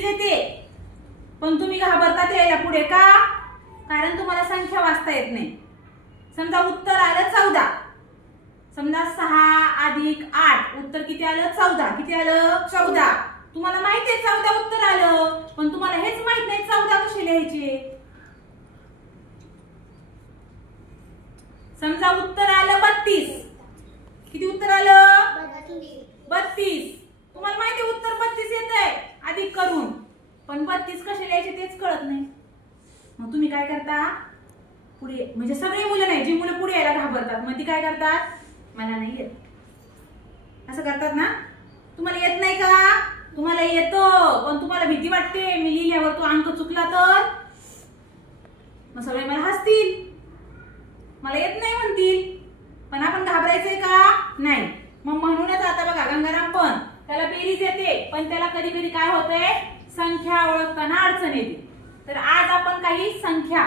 बेरीज येते, पण तुम्ही घाबरतात यायला पुढे का? कारण तुम्हाला संख्या वाचता येत नाही. समजा उत्तर आलं 14, समजा 6 अधिक 8 उत्तर किती आलं? 14. किती आलं? 14. तुम्हाला माहिती आहे 14 उत्तर आलं, पण तुम्हाला हेच माहित नाही 14 कसे लिहायचे. समजा उत्तर आलं 32. किती उत्तर आलं? 32. तुम्हाला माहिती आहे उत्तर 32 येतंय अधिक करून, पण 32 कसे लिहायचे तेच कळत नाही. मग तुम्ही काय करता? पुढे म्हणजे सगळी मुलं नाही, जी मुलं पुढे यायला घाबरतात मग ती काय करतात? मला नाही येत असं करतात ना. तुम्हाला येत नाही का? तुम्हाला येतं, पण तुम्हाला भीती वाटते मी लिहिल्यावर तो अंक चुकला तर मग सगळे मला हसतील, मला येत नाही म्हणतील. पण आपण घाबरायचंय का? नाही. मग म्हणूनच आता बघा गंगाराम पण त्याला बेरीज येते, पण त्याला कधी कधी काय होतंय? संख्या ओळखताना अडचण येते. तर आज आपण काही संख्या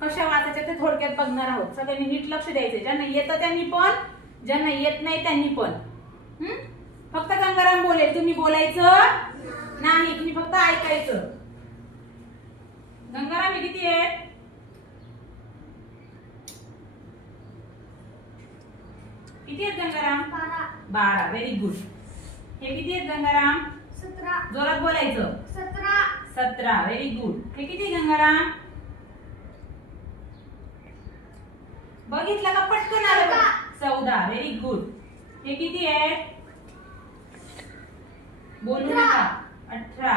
कशा वाचायच्या ते थोडक्यात बघणार आहोत. सगळ्यांनी नीट लक्ष द्यायचे, ज्यांना येतं त्यांनी पण, ज्यांना येत नाही त्यांनी पण. फक्त गंगाराम बोलेल, तुम्ही बोलायचं नाही, तुम्ही फक्त ऐकायचं. गंगाराम हे किती आहेत? किती आहेत गंगाराम? 12. Very good. हे किती आहेत गंगाराम? 17. जोरात बोलायचं. 17. 17. Very good. हे किती गंगाराम? बघितलं का? पटकन आलं बघा. 14. Very good. हे किती आहेत? बोलू नका. 18.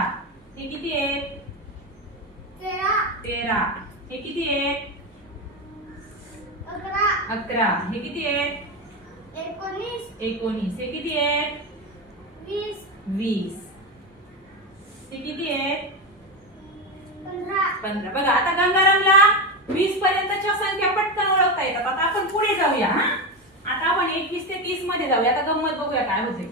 हे किती आहेत? 13. हे किती आहेत? 11. हे किती आहेत? 19. हे किती आहेत? 20. हे किती आहेत? 15. बघा आता गंगारामला 20 पर्यंतच्या संख्या पटकन ओळखता येतात. आता आपण पुढे जाऊया. आता आपण 21 ते 30 मध्ये जाऊया. आता गंमत बघूया काय होते.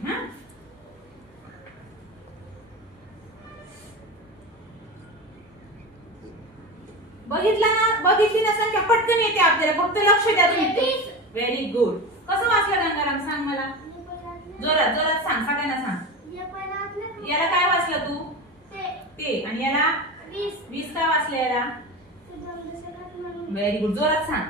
बघितला ना? बघितली ना संख्या पटकन येते आपल्याला, फक्त लक्ष द्या तुम्ही. Very good. कसं वाचलं गंगाराम सांग मला? जोरात जोरात सांग, सगळ्यांना सांग. याला काय वाचलं तू? ते. आणि याला 20 का वाचलं याला? Very good. जोरात सांग.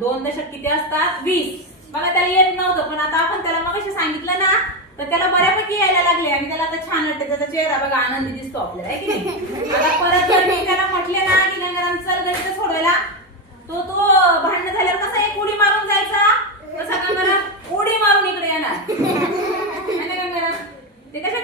2 दशक किती असतात? 20. बघा त्याला येत नव्हतं, पण आता आपण त्याला मगाशी सांगितलं ना, तर त्याला बऱ्यापैकी यायला लागले आणि त्याला आता छान वाटतं. त्याचा चेहरा बघा आनंदी दिसतो आपल्याला, आहे की नाही? आता परत जर मी त्याला म्हटले ना की गंगाराम चल गणित सोडवायला, तो भांडण झाल्यावर कसा एक उडी मारून जायचा, तसा गंगाराम उडी मारून इकडे येणार. गंगाराम ते कशा